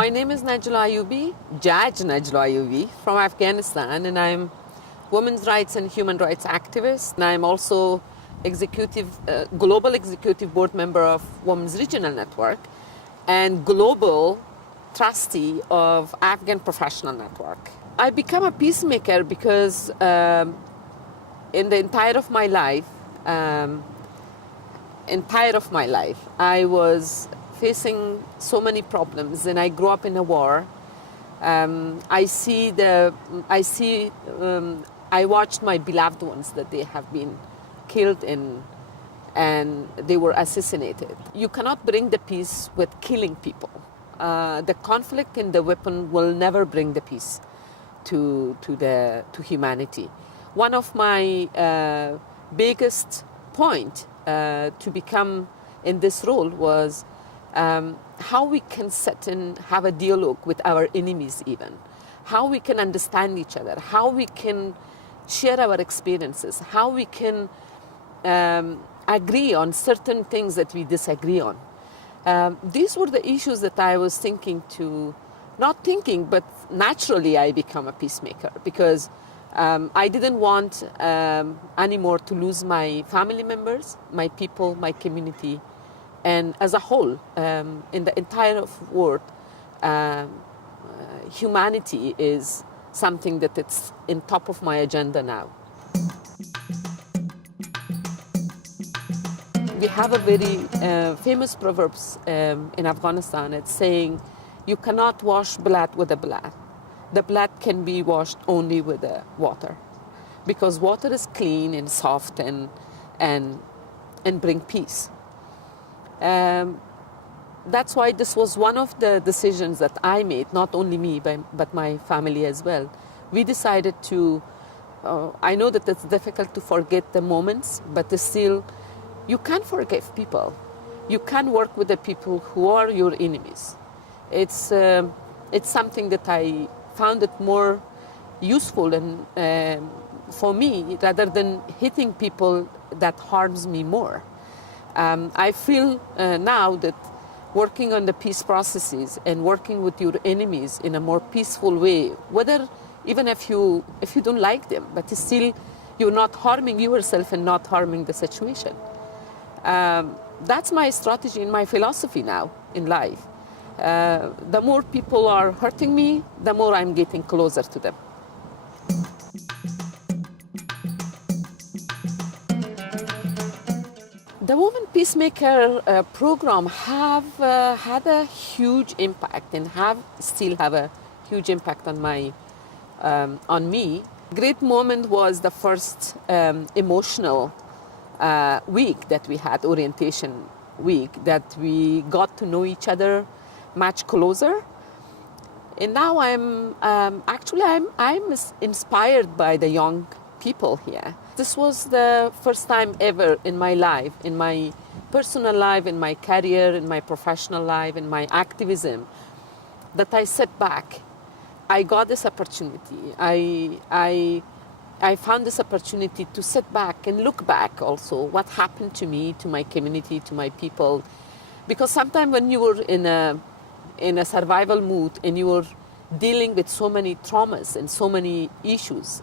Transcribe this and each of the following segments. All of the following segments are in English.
My name is Najla Ayubi, Judge Najla Ayubi from Afghanistan, and I'm women's rights and human rights activist. And I'm also global executive board member of Women's Regional Network and global trustee of Afghan Professional Network. I became a peacemaker because in the entire of my life, I was facing so many problems, and I grew up in a war. I watched my beloved ones that they have been killed and they were assassinated. You cannot bring the peace with killing people. The conflict and the weapon will never bring the peace to humanity. One of my biggest point to become in this role was how we can sit and have a dialogue with our enemies even, how we can understand each other, how we can share our experiences, how we can agree on certain things that we disagree on. These were the issues that I was not thinking, but naturally I became a peacemaker because I didn't want anymore to lose my family members, my people, my community, and as a whole, in the entire world, humanity is something that it's in top of my agenda now. We have a very famous proverbs in Afghanistan. It's saying, you cannot wash blood with the blood. The blood can be washed only with the water, because water is clean and soft and bring peace. That's why this was one of the decisions that I made, not only me, but my family as well. We decided to, I know that it's difficult to forget the moments, but still, you can't forgive people. You can work with the people who are your enemies. It's something that I found it more useful and for me, rather than hitting people that harms me more. I feel now that working on the peace processes and working with your enemies in a more peaceful way, whether even if you don't like them, but still you're not harming yourself and not harming the situation. That's my strategy and my philosophy now in life. The more people are hurting me, the more I'm getting closer to them. The Women Peacemaker program have had a huge impact and still have a huge impact on me. Great moment was the first emotional week that we had, orientation week, that we got to know each other much closer. And now I'm inspired by the young people here. This was the first time ever in my life, in my personal life, in my career, in my professional life, in my activism, that I sat back. I got this opportunity. I found this opportunity to sit back and look back also what happened to me, to my community, to my people. Because sometimes when you were in a survival mood and you were dealing with so many traumas and so many issues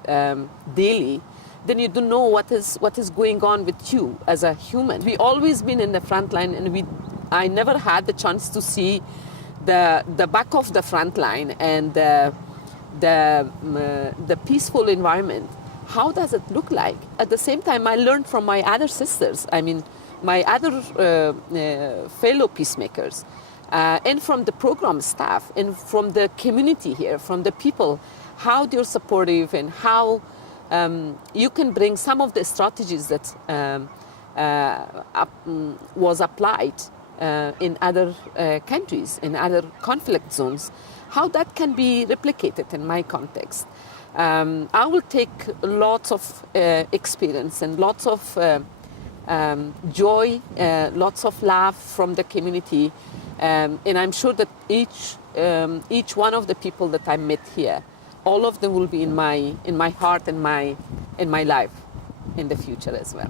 daily, then you don't know what is going on with you as a human. We always been in the front line, and I never had the chance to see the back of the front line and the peaceful environment. How does it look like? At the same time, I learned from my other sisters, my other fellow peacemakers, and from the program staff, and from the community here, from the people, how they're supportive and how you can bring some of the strategies that was applied in other countries, in other conflict zones, how that can be replicated in my context. I will take lots of experience and lots of joy, lots of love from the community, and I'm sure that each one of the people that I met here, all of them will be in my heart and in my life in the future as well.